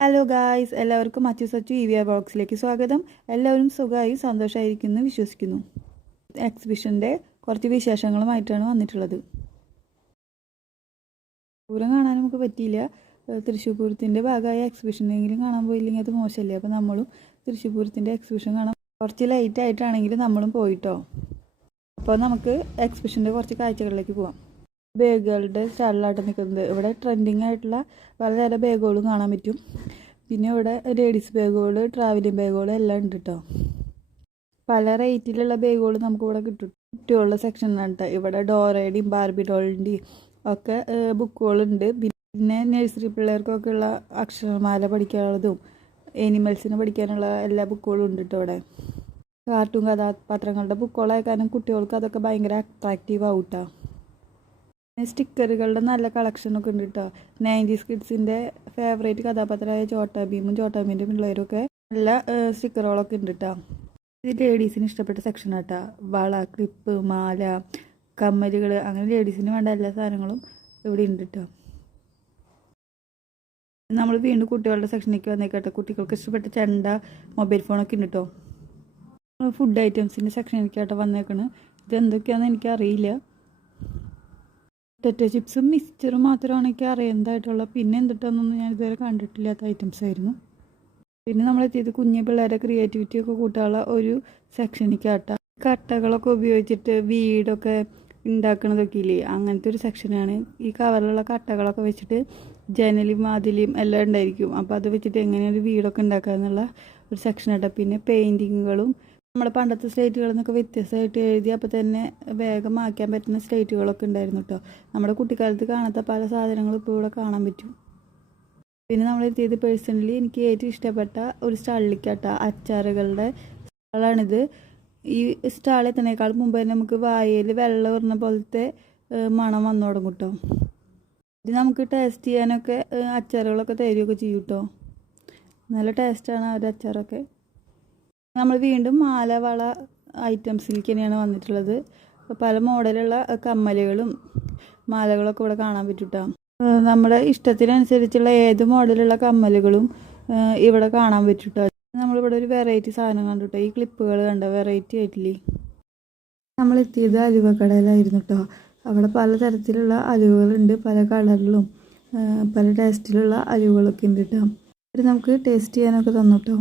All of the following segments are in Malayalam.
ഹലോ ഗായ്സ് എല്ലാവർക്കും Achu Sachu E V R ബോക്സിലേക്ക് സ്വാഗതം. എല്ലാവരും സുഖമായി സന്തോഷമായിരിക്കുന്നു വിശ്വസിക്കുന്നു. എക്സിബിഷന്റെ കുറച്ച് വിശേഷങ്ങളുമായിട്ടാണ് വന്നിട്ടുള്ളത്. പൂരം കാണാൻ നമുക്ക് പറ്റിയില്ല. തൃശ്ശൂർ പൂരത്തിന്റെ ഭാഗമായ എക്സിബിഷനെങ്കിലും കാണാൻ പോയില്ലെങ്കിൽ അത് മോശമല്ലേ? അപ്പോൾ നമ്മളും തൃശ്ശൂർ പൂരത്തിന്റെ എക്സിബിഷൻ കാണാൻ കുറച്ച് ലൈറ്റ് ആയിട്ടാണെങ്കിലും നമ്മളും പോയിട്ടോ? അപ്പോൾ നമുക്ക് എക്സിബിഷന്റെ കുറച്ച് കാഴ്ചകളിലേക്ക് പോവാം. ബാഗുകളുടെ സ്റ്റാളിലായിട്ട് നിൽക്കുന്നത്. ഇവിടെ ട്രെൻഡിങ് ആയിട്ടുള്ള പലതരം ബാഗുകളും കാണാൻ പറ്റും. പിന്നെ ഇവിടെ ലേഡീസ് ബാഗുകൾ ട്രാവലിംഗ് ബാഗുകൾ എല്ലാം ഉണ്ട് കേട്ടോ പല റേറ്റിലുള്ള ബാഗുകൾ നമുക്ക് ഇവിടെ കിട്ടും. കുട്ടികളുടെ സെക്ഷനിലാണ് കേട്ടോ ഇവിടെ ഡോറയുടെയും ബാർബി ഡോളിന്റെയും ഒക്കെ ബുക്കുകളുണ്ട് പിന്നെ നഴ്സറി പിള്ളേർക്കൊക്കെ ഉള്ള അക്ഷരമാല പഠിക്കാനുള്ളതും എനിമൽസിന് പഠിക്കാനുള്ള എല്ലാ ബുക്കുകളും ഉണ്ട് കേട്ടോ ഇവിടെ. കാർട്ടൂൺ കഥാപാത്രങ്ങളുടെ ബുക്കുകൾ അയക്കാനും കുട്ടികൾക്ക് അതൊക്കെ ഭയങ്കര അട്രാക്റ്റീവ് ആവും കേട്ടോ സ്റ്റിക്കറുകളുടെ നല്ല കളക്ഷനൊക്കെ ഉണ്ട് കേട്ടോ നയന്റീസ് കിഡ്സിന്റെ ഫേവറേറ്റ് കഥാപാത്രമായ ചോട്ടാ ഭീമും ചോട്ടാ ഭീമിന്റെ പിള്ളേരൊക്കെ നല്ല സ്റ്റിക്കറുകളൊക്കെ ഉണ്ട് കേട്ടോ ഇത് ലേഡീസിന് ഇഷ്ടപ്പെട്ട സെക്ഷൻ കേട്ടോ വള ക്ലിപ്പ് മാല കമ്മലുകൾ അങ്ങനെ ലേഡീസിന് വേണ്ട എല്ലാ സാധനങ്ങളും ഇവിടെ ഉണ്ട് കേട്ടോ നമ്മൾ വീണ്ടും കുട്ടികളുടെ സെക്ഷനിലേക്ക് വന്നേക്കട്ടെ. കുട്ടികൾക്ക് ഇഷ്ടപ്പെട്ട ചെണ്ട മൊബൈൽ ഫോണൊക്കെ ഉണ്ട് കേട്ടോ ഫുഡ് ഐറ്റംസിന്റെ സെക്ഷനിലേക്കാട്ടോ വന്നേക്കണ്. ഇത് എന്തൊക്കെയാണെന്ന് എനിക്കറിയില്ല. പൊട്ടറ്റോ ചിപ്സും മിക്സ്ചറും മാത്രമാണ് എനിക്ക് അറിയുന്നതായിട്ടുള്ള പിന്നെ എന്തിട്ടാന്നൊന്നും ഞാൻ ഇതുവരെ കണ്ടിട്ടില്ലാത്ത ഐറ്റംസ് ആയിരുന്നു. പിന്നെ നമ്മൾ എത്തിയത് കുഞ്ഞു പിള്ളേരെ ക്രിയേറ്റിവിറ്റി ഒക്കെ കൂട്ടാനുള്ള ഒരു സെക്ഷനിലേക്കാട്ട കട്ടകളൊക്കെ ഉപയോഗിച്ചിട്ട് വീടൊക്കെ ഉണ്ടാക്കണതൊക്കെ ഇല്ലേ അങ്ങനത്തെ ഒരു സെക്ഷനാണ് ഈ കവറിലുള്ള കട്ടകളൊക്കെ വെച്ചിട്ട് ജനലും അതിലും എല്ലാം ഉണ്ടായിരിക്കും. അപ്പോൾ അത് വെച്ചിട്ട് എങ്ങനെ ഒരു വീടൊക്കെ ഉണ്ടാക്കുക എന്നുള്ള ഒരു സെക്ഷനാട്ടോ പിന്നെ പെയിന്റിങ്ങുകളും നമ്മുടെ പണ്ടത്തെ സ്ലേറ്റുകളിൽ നിന്നൊക്കെ വ്യത്യസ്തമായിട്ട് എഴുതി അപ്പോൾ തന്നെ വേഗമാക്കാൻ പറ്റുന്ന സ്ലേറ്റുകളൊക്കെ ഉണ്ടായിരുന്നു കേട്ടോ നമ്മുടെ കുട്ടിക്കാലത്ത് കാണാത്ത പല സാധനങ്ങളും ഇപ്പോൾ ഇവിടെ കാണാൻ പറ്റും. പിന്നെ നമ്മൾ എത്തിയത് പേഴ്സണലി എനിക്ക് ഏറ്റവും ഇഷ്ടപ്പെട്ട ഒരു സ്റ്റാളിലേക്കാട്ട. അച്ചാറുകളുടെ സ്റ്റാളാണിത്. ഈ സ്റ്റാൾ എത്തുന്നേക്കാൾ മുമ്പ് തന്നെ നമുക്ക് വായയിൽ വെള്ളം വരുന്ന പോലത്തെ മണം വന്നു തുടങ്ങും കേട്ടോ ഇത് നമുക്ക് ടേസ്റ്റ് ചെയ്യാനൊക്കെ അച്ചാറുകളൊക്കെ തരികയൊക്കെ ചെയ്യും കേട്ടോ നല്ല ടേസ്റ്റാണ് അവരുടെ അച്ചാറൊക്കെ. നമ്മൾ വീണ്ടും മാലവള ഐറ്റംസിലേക്ക് തന്നെയാണ് വന്നിട്ടുള്ളത്. പല മോഡലുള്ള കമ്മലുകളും മാലകളൊക്കെ ഇവിടെ കാണാൻ പറ്റൂട്ടോ. നമ്മുടെ ഇഷ്ടത്തിനനുസരിച്ചുള്ള ഏത് മോഡലുള്ള കമ്മലുകളും ഇവിടെ കാണാൻ പറ്റൂട്ടോ. നമ്മളിവിടെ ഒരു വെറൈറ്റി സാധനം കണ്ടുട്ടോ. ഈ ക്ലിപ്പുകൾ കണ്ട? വെറൈറ്റി ആയിട്ടില്ലേ? നമ്മൾ എത്തിയത് അലുവ കടയിലായിരുന്നു കേട്ടോ അവിടെ പലതരത്തിലുള്ള അലുവകളുണ്ട് പല കളറിലും പല ടേസ്റ്റിലുള്ള അലുവകളൊക്കെ ഉണ്ട് കേട്ടോ നമുക്ക് ടേസ്റ്റ് ചെയ്യാനൊക്കെ തന്നു കേട്ടോ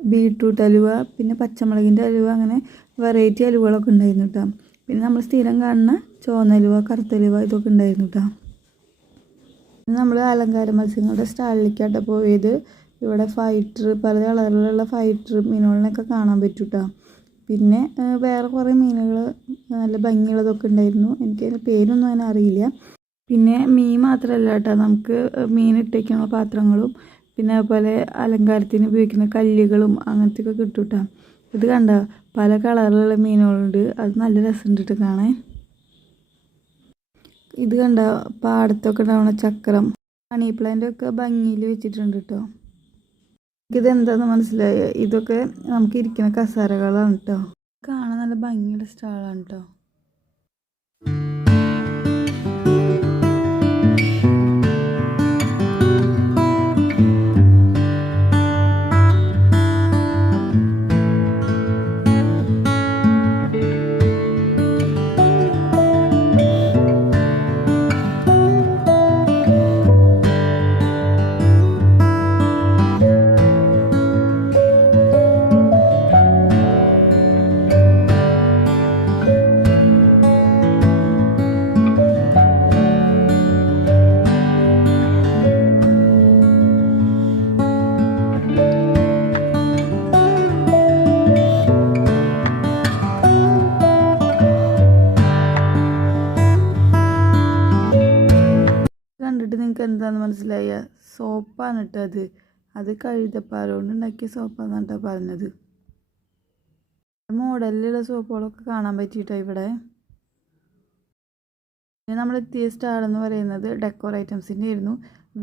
ബീട്രൂട്ട് അലുവ പിന്നെ പച്ചമുളകിന്റെ അലുവ അങ്ങനെ വെറൈറ്റി അലുവകളൊക്കെ ഉണ്ടായിരുന്നു കേട്ടോ പിന്നെ നമ്മൾ സ്ഥിരം കാണുന്ന ചുവന്നലുവ കറുത്തലുവ ഇതൊക്കെ ഉണ്ടായിരുന്നു കേട്ടോ നമ്മൾ അലങ്കാര മത്സ്യങ്ങളുടെ സ്റ്റാളിലേക്കാട്ടോ പോയത്. ഇവിടെ ഫൈറ്റർ പല കളറിലുള്ള ഫൈറ്റർ മീനുകളിനൊക്കെ കാണാൻ പറ്റും കേട്ടോ പിന്നെ വേറെ കുറേ മീനുകൾ നല്ല ഭംഗിയുള്ളതൊക്കെ ഉണ്ടായിരുന്നു. എനിക്ക് അതിന്റെ പേരൊന്നും അതിനറിയില്ല പിന്നെ മീൻ മാത്രമല്ല കേട്ടോ നമുക്ക് മീൻ ഇട്ടേക്കാനുള്ള പാത്രങ്ങളും പിന്നെ അതുപോലെ അലങ്കാരത്തിന് ഉപയോഗിക്കുന്ന കല്ലുകളും അങ്ങനത്തെയൊക്കെ കിട്ടും കേട്ടോ ഇത് കണ്ട? പല കളറിലുള്ള മീനുകളുണ്ട്. അത് നല്ല രസമുണ്ട് കാണാൻ. ഇത് കണ്ട? പാടത്തൊക്കെ ഉണ്ടാവുന്ന ചക്രം. മണി പ്ലാന്റ് ഒക്കെ ഭംഗിയിൽ വെച്ചിട്ടുണ്ട് കേട്ടോ. എനിക്കിത് എന്താന്ന് മനസ്സിലായി? ഇതൊക്കെ നമുക്ക് ഇരിക്കുന്ന കസാരകളാണ് കേട്ടോ. കാണാൻ നല്ല ഭംഗിയുള്ള സ്റ്റാളാണ് കേട്ടോ. നിങ്ങൾക്ക് എന്താണെന്ന് മനസ്സിലായ? സോപ്പാണ് കേട്ടോ അത്. അത് കഴുതപ്പാലുകൊണ്ട് ഉണ്ടാക്കിയ സോപ്പാന്ന് കേട്ടോ പറഞ്ഞത്. മോഡലിലുള്ള സോപ്പുകളൊക്കെ കാണാൻ പറ്റിയിട്ടോ ഇവിടെ? നമ്മൾ എത്തിയ സ്റ്റാൾ എന്ന് പറയുന്നത് ഡെക്കോർ ഐറ്റംസിന്റെ ആയിരുന്നു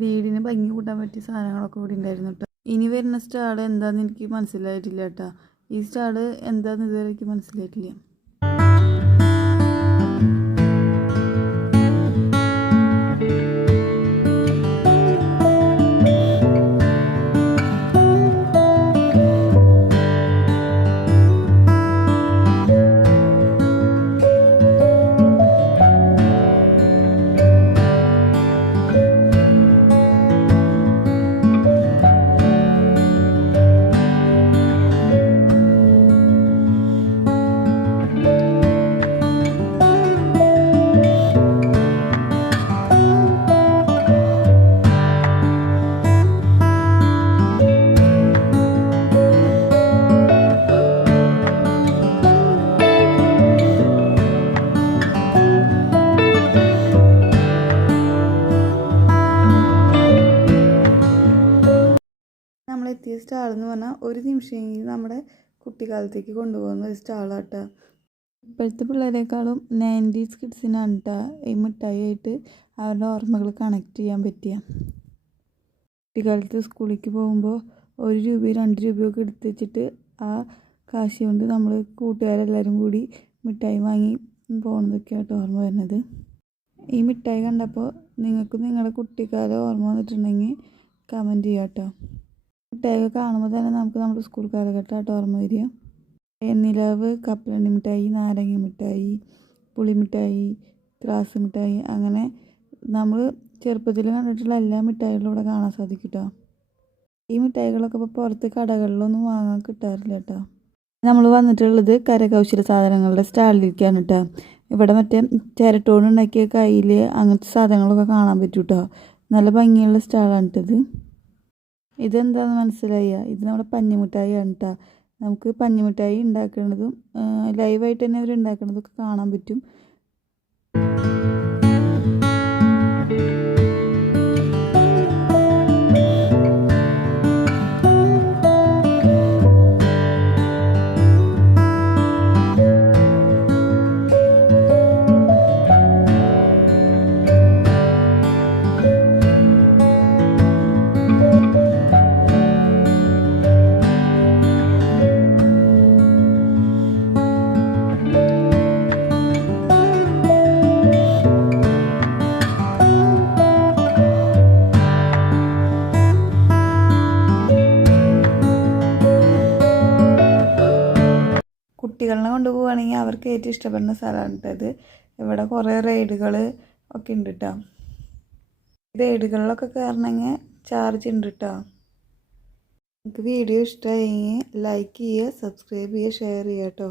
വീടിന് ഭംഗി കൂട്ടാൻ പറ്റിയ സാധനങ്ങളൊക്കെ ഇവിടെ ഉണ്ടായിരുന്നു കേട്ടോ ഇനി വരുന്ന സ്റ്റാൾ എന്താണെന്ന് എനിക്ക് മനസ്സിലായിട്ടില്ല കേട്ടോ ഈ സ്റ്റാൾ എന്താണെന്ന് ഇതുവരെ എനിക്ക് മനസ്സിലായിട്ടില്ല. സ്റ്റാൾ എന്ന് പറഞ്ഞാൽ ഒരു നിമിഷമെങ്കിലും നമ്മുടെ കുട്ടിക്കാലത്തേക്ക് കൊണ്ടുപോകുന്ന ഒരു സ്റ്റാളാട്ടോ ഇപ്പോഴത്തെ പിള്ളേരെക്കാളും നയന്റീസ് കിഡ്സിനാണ് കേട്ടോ ഈ മിഠായി ആയിട്ട് അവരുടെ ഓർമ്മകൾ കണക്ട് ചെയ്യാൻ പറ്റിയ. കുട്ടിക്കാലത്ത് സ്കൂളിലേക്ക് പോകുമ്പോൾ ഒരു രൂപയോ രണ്ട് രൂപയോ ഒക്കെ വെച്ചിട്ട് ആ കാശ് കൊണ്ട് നമ്മൾ കൂട്ടുകാരെല്ലാവരും കൂടി മിഠായി വാങ്ങി പോകുന്നതൊക്കെ ആയിട്ട് ഓർമ്മ വരുന്നത്. ഈ മിഠായി കണ്ടപ്പോൾ നിങ്ങൾക്ക് നിങ്ങളുടെ കുട്ടിക്കാലം ഓർമ്മ വന്നിട്ടുണ്ടെങ്കിൽ കമന്റ് ചെയ്യാം കേട്ടോ മിഠായിയൊക്കെ കാണുമ്പോൾ തന്നെ നമുക്ക് നമ്മുടെ സ്കൂൾ കാലഘട്ടമായിട്ട് ഓർമ്മ വരിക. നിലവ് കപ്പലണ്ടി മിഠായി നാരങ്ങ മിഠായി പുളി മിഠായി ത്രാസ് മിഠായി അങ്ങനെ നമ്മൾ ചെറുപ്പത്തിൽ കണ്ടിട്ടുള്ള എല്ലാ മിഠായികളും ഇവിടെ കാണാൻ സാധിക്കും കേട്ടോ ഈ മിഠായികളൊക്കെ ഇപ്പോൾ പുറത്ത് കടകളിലൊന്നും വാങ്ങാൻ കിട്ടാറില്ല കേട്ടോ. നമ്മൾ വന്നിട്ടുള്ളത് കരകൗശല സാധനങ്ങളുടെ സ്റ്റാളിലേക്കാണ് കേട്ടോ. ഇവിടെ മറ്റേ ചിരട്ടോണ്ട് ഉണ്ടാക്കിയ കയ്യിൽ അങ്ങനത്തെ സാധനങ്ങളൊക്കെ കാണാൻ പറ്റും കേട്ടോ നല്ല ഭംഗിയുള്ള സ്റ്റാളാണ് കേട്ടത് ഇതെന്താണെന്ന് മനസ്സിലായ? ഇത് നമ്മുടെ പഞ്ഞിമിഠായി ആണ് കേട്ടോ നമുക്ക് പഞ്ഞിമിഠായി ഉണ്ടാക്കുന്നതും ലൈവായിട്ട് തന്നെ അവർ ഉണ്ടാക്കുന്നതൊക്കെ കാണാൻ പറ്റും. കുട്ടികളെ കൊണ്ടുപോവുകയാണെങ്കിൽ അവർക്ക് ഏറ്റവും ഇഷ്ടപ്പെടുന്ന സ്ഥലമാണ് ഇത് ഇവിടെ കുറേ റൈഡുകൾ ഒക്കെ ഉണ്ട് കേട്ടോ റൈഡുകളിലൊക്കെ കയറണമെങ്കിൽ ചാർജ് ഉണ്ട് കേട്ടോ നിങ്ങൾക്ക് വീഡിയോ ഇഷ്ടമായെങ്കിൽ ലൈക്ക് ചെയ്യുക സബ്സ്ക്രൈബ് ചെയ്യുക ഷെയർ ചെയ്യുക കേട്ടോ.